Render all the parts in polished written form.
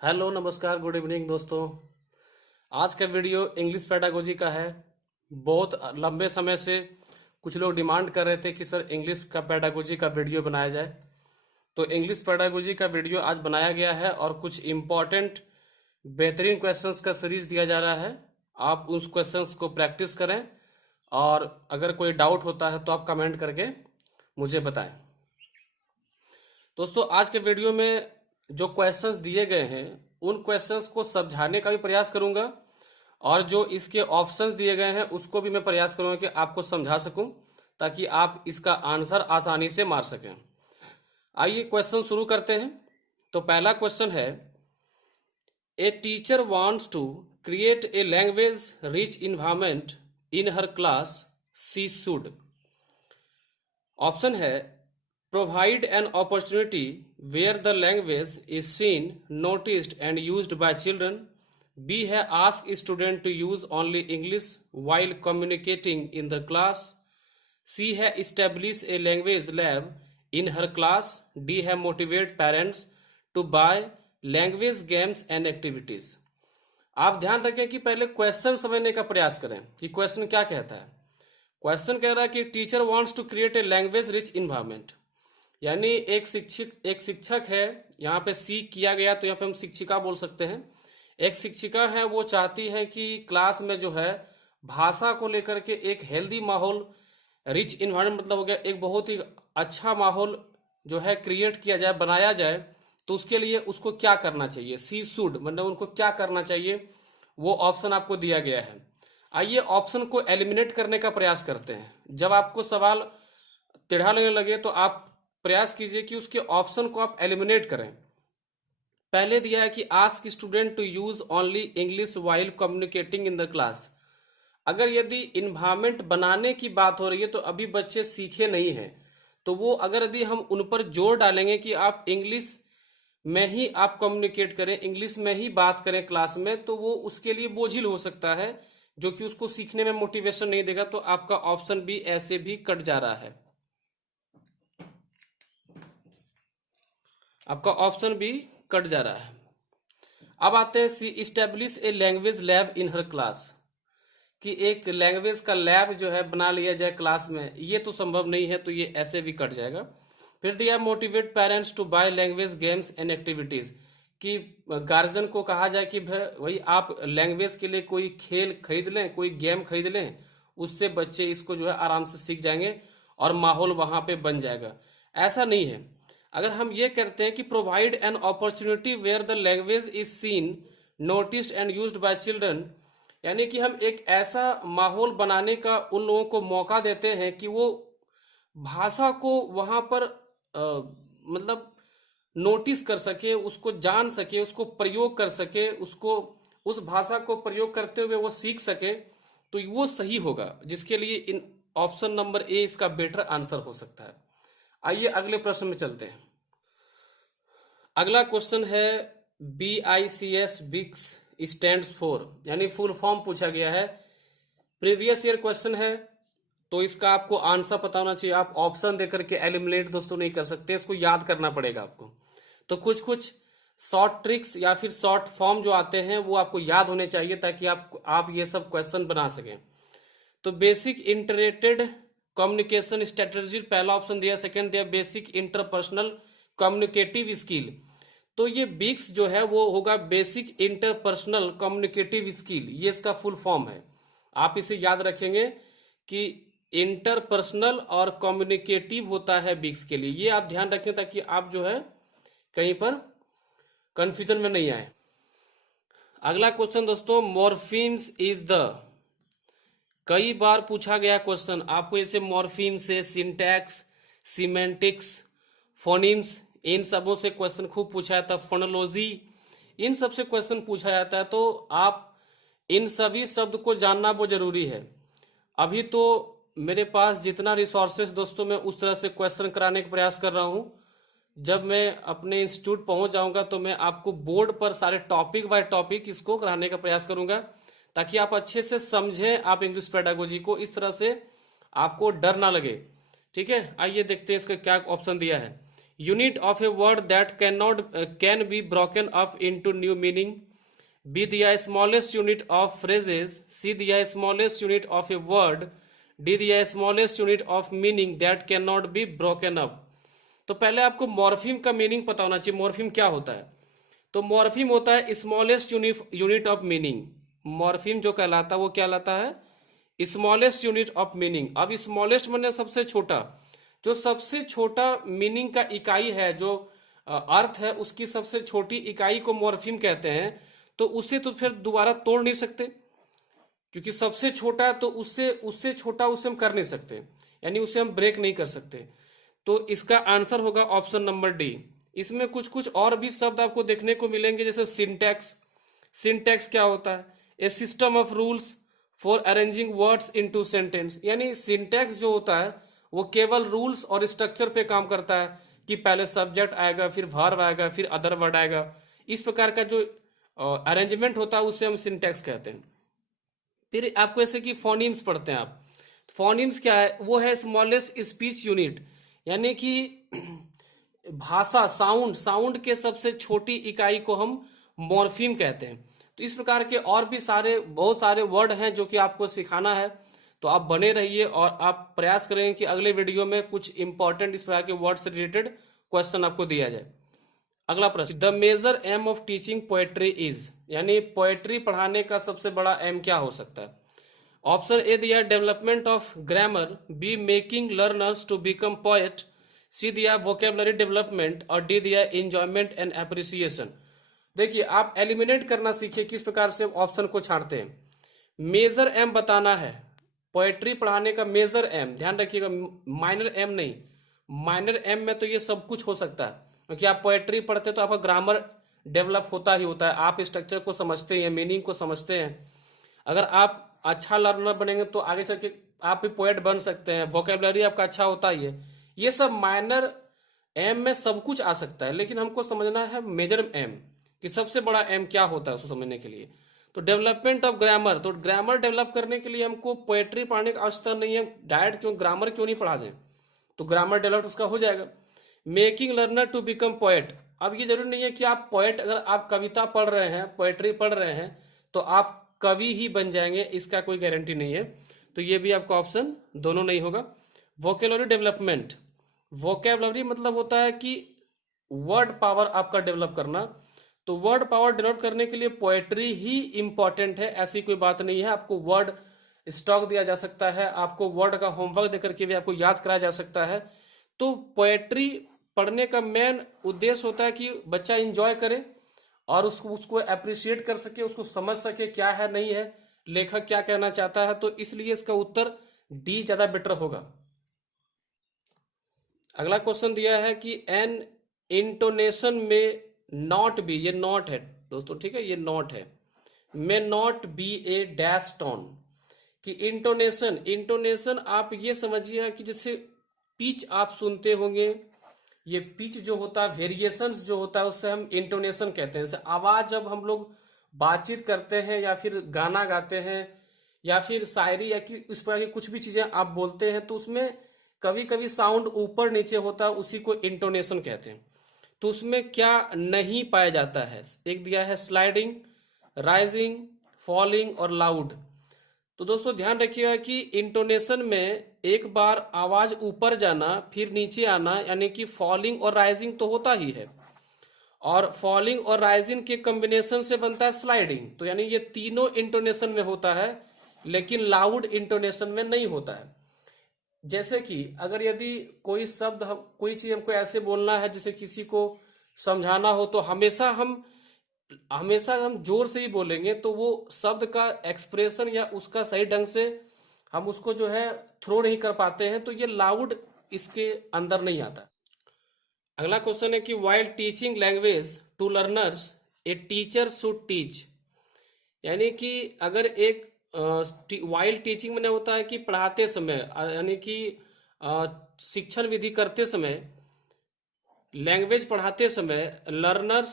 Hello नमस्कार good evening दोस्तों। आज का वीडियो इंग्लिश पेडागोजी का है। बहुत लंबे समय से कुछ लोग डिमांड कर रहे थे कि सर इंग्लिश का पेडागोजी का वीडियो बनाया जाए, तो इंग्लिश पेडागोजी का वीडियो आज बनाया गया है और कुछ इम्पॉर्टेंट बेहतरीन क्वेश्चंस का सीरीज दिया जा रहा है। आप उस क्वेश्चंस को प्रैक्टिस करें और अगर कोई डाउट होता है तो आप कमेंट करके मुझे बताएं। दोस्तों आज के वीडियो में जो क्वेश्चंस दिए गए हैं उन क्वेश्चंस को समझाने का भी प्रयास करूंगा और जो इसके ऑप्शंस दिए गए हैं उसको भी मैं प्रयास करूंगा कि आपको समझा सकूं ताकि आप इसका आंसर आसानी से मार सकें। आइए क्वेश्चन शुरू करते हैं। तो पहला क्वेश्चन है, a teacher wants to create a language rich environment in her class, she should. Option है, provide an opportunity where the language is seen, noticed and used by children. B है, ask student to use only English while communicating in the class. C है, establish a language lab in her class. D है, motivate parents to buy language games and activities. आप ध्यान रखें कि पहले question समझने का प्रयास करें कि क्वेश्चन क्या कहता है। क्वेश्चन कह रहा है कि teacher wants to create a language rich environment, यानी एक शिक्षक है, यहाँ पे सी किया गया तो यहाँ पे हम शिक्षिका बोल सकते हैं। एक शिक्षिका है, वो चाहती है कि क्लास में जो है भाषा को लेकर के एक हेल्दी माहौल, रिच इन्वायरमेंट मतलब हो गया एक बहुत ही अच्छा माहौल जो है क्रिएट किया जाए, बनाया जाए। तो उसके लिए उसको क्या करना चाहिए, सी शुड मतलब उनको क्या करना चाहिए, वो ऑप्शन आपको दिया गया है। आइए ऑप्शन को एलिमिनेट करने का प्रयास करते हैं। जब आपको सवाल टेढ़ा लगने लगे तो आप प्रयास कीजिए कि उसके ऑप्शन को आप एलिमिनेट करें। पहले दिया है कि ask student to use only English while communicating in the class. अगर यदि इन्वायरमेंट बनाने की बात हो रही है तो अभी बच्चे सीखे नहीं हैं, तो वो अगर यदि हम उन पर जोर डालेंगे कि आप इंग्लिश में ही आप कम्युनिकेट करें, इंग्लिश में ही बात करें क्लास में, तो वो उसके लिए बोझिल हो सकता है, जो कि उसको सीखने में मोटिवेशन नहीं देगा। तो आपका ऑप्शन भी ऐसे भी कट जा रहा है, आपका ऑप्शन भी कट जा रहा है। अब आते हैं C establish a language lab in her class, कि एक लैंग्वेज का लैब जो है बना लिया जाए क्लास में, ये तो संभव नहीं है, तो ये ऐसे भी कट जाएगा। फिर दिया motivate parents to buy language games and activities, कि गार्जियन को कहा जाए कि भाई आप लैंग्वेज के लिए कोई खेल खरीद लें, कोई गेम खरीद लें, उससे बच्चे इसको जो है आराम से सीख जाएंगे और माहौल वहां पे बन जाएगा। ऐसा नहीं है। अगर हम ये करते हैं कि provide an opportunity where the language is seen, noticed and used by children, यानी कि हम एक ऐसा माहौल बनाने का उन लोगों को मौका देते हैं कि वो भाषा को वहां पर मतलब नोटिस कर सके, उसको जान सके, उसको प्रयोग कर सके, उसको उस भाषा को प्रयोग करते हुए वो सीख सके, तो वो सही होगा, जिसके लिए इन ऑप्शन नंबर ए इसका बेटर आंसर हो सकता है। आइए अगले प्रश्न में चलते हैं। अगला क्वेश्चन है, BICS बिक्स स्टैंड्स फॉर, यानी फुल फॉर्म पूछा गया है। प्रीवियस ईयर क्वेश्चन है, तो इसका आपको आंसर पता होना चाहिए। आप ऑप्शन देकर के एलिमिनेट दोस्तों नहीं कर सकते, इसको याद करना पड़ेगा आपको। तो कुछ कुछ शॉर्ट ट्रिक्स या फिर शॉर्ट फॉर्म जो आते हैं वो आपको याद होने चाहिए ताकि आप ये सब क्वेश्चन बना सकें। तो बेसिक इंटरेक्टेड कम्युनिकेशन स्ट्रेटजी पहला ऑप्शन दिया, सेकंड दिया बेसिक इंटरपर्सनल कम्युनिकेटिव स्किल। तो ये बिक्स जो है वो होगा बेसिक इंटरपर्सनल कम्युनिकेटिव स्किल, ये इसका फुल फॉर्म है। आप इसे याद रखेंगे कि इंटरपर्सनल और कम्युनिकेटिव होता है बिक्स के लिए, ये आप ध्यान रखें ताकि आप जो है कहीं पर कंफ्यूजन में नहीं आए। अगला क्वेश्चन दोस्तों, मॉर्फीम्स इज द, कई बार पूछा गया क्वेश्चन आपको, जैसे मॉर्फीम से सिंटैक्स, सीमेंटिक्स, फोनिम्स, इन सबों से क्वेश्चन खूब पूछा जाता है। फोनोलॉजी, इन सब से क्वेश्चन पूछा जाता है, तो आप इन सभी शब्द को जानना बहुत जरूरी है। अभी तो मेरे पास जितना रिसोर्सेस दोस्तों, मैं उस तरह से क्वेश्चन कराने का प्रयास कर रहा हूं। जब मैं अपने इंस्टीट्यूट पहुंच जाऊंगा तो मैं आपको बोर्ड पर सारे टॉपिक बाय टॉपिक इसको कराने का प्रयास करूंगा ताकि आप अच्छे से समझें आप इंग्लिश पेडागोजी को, इस तरह से आपको डर ना लगे। ठीक है, आइए देखते हैं इसका क्या ऑप्शन दिया है। Unit of a word that can be broken up into new meaning, B दिया smallest unit of phrases, C दिया smallest unit of a word, D दिया smallest unit of meaning that can not be broken up. तो पहले आपको morpheme का meaning पता होना चाहिए। मॉर्फिम क्या होता है? तो मॉर्फिम होता है smallest unit of meaning. Morpheme जो कहलाता है वो क्या कहलाता है? Smallest unit of meaning. अब स्मॉलेस्ट माने सबसे छोटा, जो सबसे छोटा मीनिंग का इकाई है, जो अर्थ है, उसकी सबसे छोटी इकाई को मॉर्फिम कहते हैं। तो उसे तो फिर दोबारा तोड़ नहीं सकते, क्योंकि सबसे छोटा है, तो उससे उससे छोटा उसे हम कर नहीं सकते, यानी उसे हम ब्रेक नहीं कर सकते। तो इसका आंसर होगा ऑप्शन नंबर डी। इसमें कुछ कुछ और भी शब्द आपको देखने को मिलेंगे, जैसे सिंटैक्स। सिंटैक्स क्या होता है? A system of rules for arranging words into sentence. यानी सिंटैक्स जो होता है वो केवल रूल्स और स्ट्रक्चर पे काम करता है, कि पहले सब्जेक्ट आएगा, फिर वर्ब आएगा, फिर अदर वर्ड आएगा। इस प्रकार का जो अरेंजमेंट होता है उसे हम सिंटैक्स कहते हैं। फिर आपको ऐसे कि फोनीम्स पढ़ते हैं आप। फोनीम्स क्या है? वो है स्मॉलेस्ट स्पीच यूनिट, यानी कि भाषा, साउंड के सबसे छोटी इकाई को हम मॉर्फीम कहते हैं। तो इस प्रकार के और भी बहुत सारे वर्ड हैं जो कि आपको सिखाना है। तो आप बने रहिए और आप प्रयास करेंगे कि अगले वीडियो में कुछ इंपॉर्टेंट इस प्रकार के वर्ड से रिलेटेड क्वेश्चन आपको दिया जाए। अगला प्रश्न, the major aim of teaching poetry is, यानी पोएट्री पढ़ाने का सबसे बड़ा एम क्या हो सकता है? ऑप्शन ए दिया development of grammar, B making learners to become poet, C दिया वोकेबलरी डेवलपमेंट, और डी दिया एंजॉयमेंट एंड एप्रिसिएशन। देखिए, आप एलिमिनेट करना सीखिए किस प्रकार से ऑप्शन को छांटते हैं। मेजर एम बताना है पोएट्री पढ़ाने का। मेजर एम ध्यान रखिएगा, माइनर एम नहीं। माइनर एम में तो ये सब कुछ हो सकता है, क्योंकि आप पोएट्री पढ़ते तो आपका ग्रामर डेवलप होता ही होता है, आप स्ट्रक्चर को समझते हैं, मीनिंग को समझते हैं। अगर आप अच्छा लर्नर बनेंगे तो आगे चल के आप भी पोएट बन सकते हैं, वोकेबलरी आपका अच्छा होता ही है। ये सब माइनर एम में सब कुछ आ सकता है, लेकिन हमको समझना है मेजर एम, कि सबसे बड़ा एम क्या होता है उसको समझने के लिए। तो डेवलपमेंट ऑफ ग्रामर, तो ग्रामर डेवलप करने के लिए हमको पोएट्री पढ़ाने की आवश्यकता नहीं है, डायरेक्ट क्यों ग्रामर क्यों नहीं पढ़ा दें, तो ग्रामर डेवलप उसका हो जाएगा। Making learner to become poet, अब ये जरूरी नहीं है कि आप पोएट, अगर आप कविता पढ़ रहे हैं, पोएट्री पढ़ रहे हैं, तो आप कवि ही बन जाएंगे, इसका कोई गारंटी नहीं है। तो ये भी आपका ऑप्शन दोनों नहीं होगा। वोकेबलरी डेवलपमेंट, वोकेबलरी मतलब होता है कि वर्ड पावर आपका डेवलप करना। तो वर्ड पावर डेवलप करने के लिए पोएट्री ही इंपॉर्टेंट है, ऐसी कोई बात नहीं है। आपको वर्ड स्टॉक दिया जा सकता है, आपको वर्ड का होमवर्क देकर के भी आपको याद कराया जा सकता है। तो पोएट्री पढ़ने का मेन उद्देश्य होता है कि बच्चा इंजॉय करे और उसको अप्रिशिएट कर सके, उसको समझ सके क्या है नहीं है, लेखक क्या कहना चाहता है। तो इसलिए इसका उत्तर डी ज्यादा बेटर होगा। अगला क्वेश्चन दिया है कि एन इंटोनेशन में नॉट बी, ये नॉट है दोस्तों, ठीक है, ये नॉट है, may not be A dash tone. कि इंटोनेशन आप ये समझिए कि जैसे पिच आप सुनते होंगे, ये पिच जो होता है, वेरिएशंस जो होता है, उससे हम इंटोनेशन कहते हैं। जैसे आवाज जब हम लोग बातचीत करते हैं या फिर गाना गाते हैं या फिर शायरी या कि इस प्रकार की कुछ भी चीजें आप बोलते हैं, तो उसमें कभी कभी साउंड ऊपर नीचे होता है, उसी को इंटोनेशन कहते हैं। तो उसमें क्या नहीं पाया जाता है? एक दिया है स्लाइडिंग, राइजिंग, फॉलिंग और लाउड। तो दोस्तों ध्यान रखिएगा कि इंटोनेशन में एक बार आवाज ऊपर जाना फिर नीचे आना, यानी कि फॉलिंग और राइजिंग तो होता ही है, और फॉलिंग और राइजिंग के कॉम्बिनेशन से बनता है स्लाइडिंग। तो यानी ये तीनों इंटोनेशन में होता है, लेकिन लाउड इंटोनेशन में नहीं होता है। जैसे कि अगर यदि कोई शब्द कोई चीज हमको ऐसे बोलना है, जैसे किसी को समझाना हो, तो हमेशा हम जोर से ही बोलेंगे, तो वो शब्द का एक्सप्रेशन या उसका सही ढंग से हम उसको जो है थ्रो नहीं कर पाते हैं, तो ये लाउड इसके अंदर नहीं आता। अगला क्वेश्चन है कि while teaching language to learners a teacher should teach, यानी कि अगर एक वाइल टीचिंग में होता है कि पढ़ाते समय, यानी कि शिक्षण विधि करते समय, लैंग्वेज पढ़ाते समय लर्नर्स,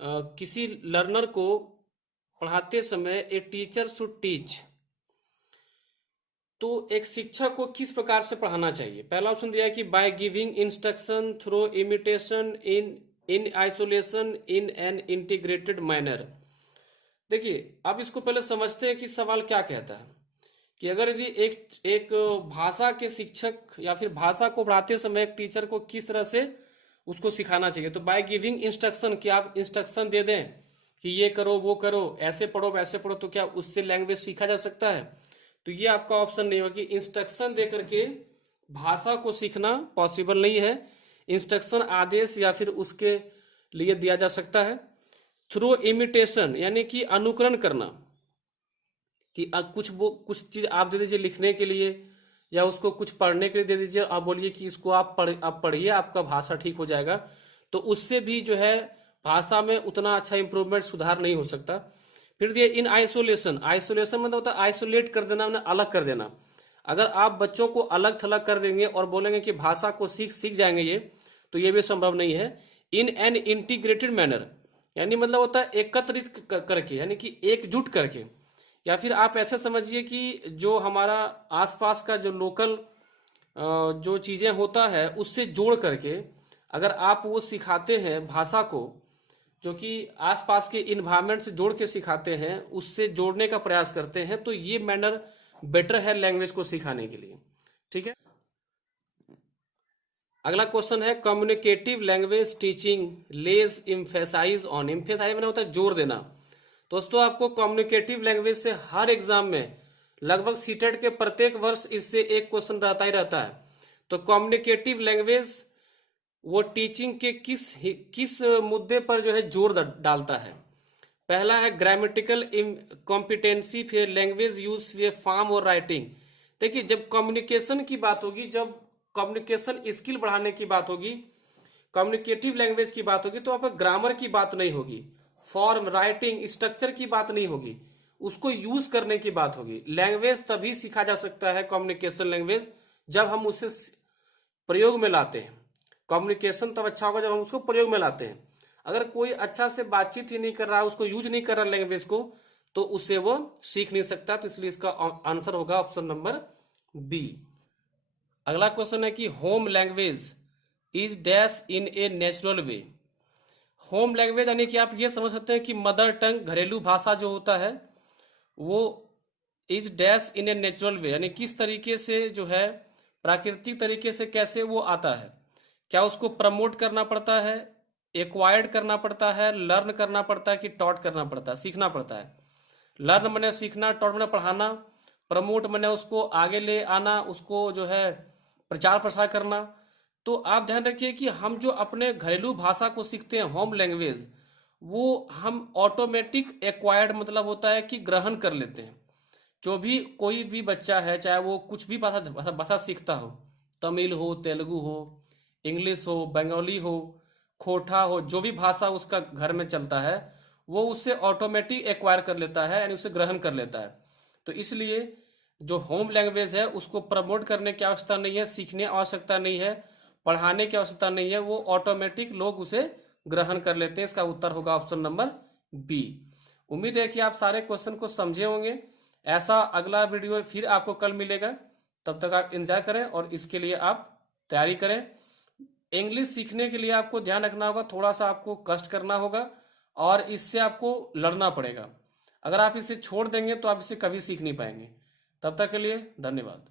किसी लर्नर को पढ़ाते समय ए टीचर शुड टीच। तो एक शिक्षक को किस प्रकार से पढ़ाना चाहिए? पहला ऑप्शन दिया है कि by giving instruction through imitation in in isolation in an integrated manner. देखिए, अब इसको पहले समझते हैं कि सवाल क्या कहता है। कि अगर यदि एक एक भाषा के शिक्षक या फिर भाषा को पढ़ाते समय एक टीचर को किस तरह से उसको सिखाना चाहिए, तो बाय गिविंग इंस्ट्रक्शन, कि आप इंस्ट्रक्शन दे दें कि ये करो वो करो, ऐसे पढ़ो वैसे पढ़ो, तो क्या उससे लैंग्वेज सीखा जा सकता है? तो ये आपका ऑप्शन नहीं होगा कि इंस्ट्रक्शन दे करके भाषा को सीखना पॉसिबल नहीं है। इंस्ट्रक्शन आदेश या फिर उसके लिए दिया जा सकता है। थ्रू इमिटेशन यानी कि अनुकरण करना, कि कुछ चीज आप दे दीजिए लिखने के लिए या उसको कुछ पढ़ने के लिए दे दीजिए, आप बोलिए कि इसको आप पढ़िए, आपका भाषा ठीक हो जाएगा, तो उससे भी जो है भाषा में उतना अच्छा इंप्रूवमेंट सुधार नहीं हो सकता। फिर दिए इन आइसोलेशन, आइसोलेशन मतलब होता है आइसोलेट कर देना, मतलब अलग कर देना। अगर आप बच्चों को अलग थलग कर देंगे और बोलेंगे कि भाषा को सीख जाएंगे ये, तो ये भी संभव नहीं है। इन एन इंटीग्रेटेड मैनर यानी मतलब होता है एकत्रित करके, यानी कि एकजुट करके, या फिर आप ऐसे समझिए कि जो हमारा आसपास का जो लोकल जो चीज़ें होता है उससे जोड़ करके अगर आप वो सिखाते हैं भाषा को, जो कि आसपास के इन्वायरमेंट से जोड़ के सिखाते हैं, उससे जोड़ने का प्रयास करते हैं, तो ये मैनर बेटर है लैंग्वेज को सिखाने के लिए। ठीक है, अगला क्वेश्चन है communicative language teaching lays emphasize on. Emphasize मैंने होता है जोर देना। दोस्तों, आपको कम्युनिकेटिव लैंग्वेज से हर एग्जाम में लगभग सीटेट के प्रत्येक वर्ष इससे एक क्वेश्चन रहता ही रहता है। तो कम्युनिकेटिव लैंग्वेज वो टीचिंग के किस मुद्दे पर जो है जोर डालता है? पहला है ग्रामेटिकल कॉम्पिटेंसी, फिर लैंग्वेज यूज, फिर फॉर्म और राइटिंग। देखिए, जब कम्युनिकेशन की बात होगी, जब कम्युनिकेशन स्किल बढ़ाने की बात होगी, कम्युनिकेटिव लैंग्वेज की बात होगी, तो आप ग्रामर की बात नहीं होगी, फॉर्म, राइटिंग, स्ट्रक्चर की बात नहीं होगी, उसको यूज करने की बात होगी। लैंग्वेज तभी सीखा जा सकता है, कम्युनिकेशन लैंग्वेज, जब हम उसे प्रयोग में लाते हैं। कम्युनिकेशन तब अच्छा होगा जब हम उसको प्रयोग में लाते हैं। अगर कोई अच्छा से बातचीत ही नहीं कर रहा, उसको यूज नहीं कर रहा लैंग्वेज को, तो उसे वो सीख नहीं सकता। तो इसलिए इसका आंसर होगा ऑप्शन नंबर बी। अगला क्वेश्चन है कि home language is dash in a natural way. Home language यानी कि आप ये समझ सकते हैं कि मदर टंग, घरेलू भाषा जो होता है वो is dash in a natural way, यानी किस तरीके से जो है प्राकृतिक तरीके से कैसे वो आता है। क्या उसको प्रमोट करना पड़ता है, एक्वायर्ड करना पड़ता है, लर्न करना पड़ता है, कि टॉट करना पड़ता है, सीखना पड़ता है? लर्न मैंने सीखना, टॉट मैंने पढ़ाना, प्रमोट मैंने उसको आगे ले आना, उसको जो है प्रचार प्रसार करना। तो आप ध्यान रखिए कि हम जो अपने घरेलू भाषा को सीखते हैं होम लैंग्वेज, वो हम ऑटोमेटिक एक्वायर्ड मतलब होता है कि ग्रहण कर लेते हैं। जो भी कोई भी बच्चा है, चाहे वो कुछ भी भाषा भाषा सीखता हो, तमिल हो, तेलुगु हो, इंग्लिश हो, बंगाली हो, खोटा हो, जो भी भाषा उसका घर में चलता है, वो उससे ऑटोमेटिक एक्वायर कर लेता है, यानी उसे ग्रहण कर लेता है। तो इसलिए जो होम लैंग्वेज है उसको प्रमोट करने की आवश्यकता नहीं है, सीखने की आवश्यकता नहीं है, पढ़ाने की आवश्यकता नहीं है, वो ऑटोमेटिक लोग उसे ग्रहण कर लेते हैं। इसका उत्तर होगा ऑप्शन नंबर बी। उम्मीद है कि आप सारे क्वेश्चन को समझे होंगे। ऐसा अगला वीडियो फिर आपको कल मिलेगा, तब तक आप इंतजार करें और इसके लिए आप तैयारी करें। इंग्लिश सीखने के लिए आपको ध्यान रखना होगा, थोड़ा सा आपको कष्ट करना होगा और इससे आपको लड़ना पड़ेगा। अगर आप इसे छोड़ देंगे तो आप इसे कभी सीख नहीं पाएंगे। तब तक के लिए धन्यवाद।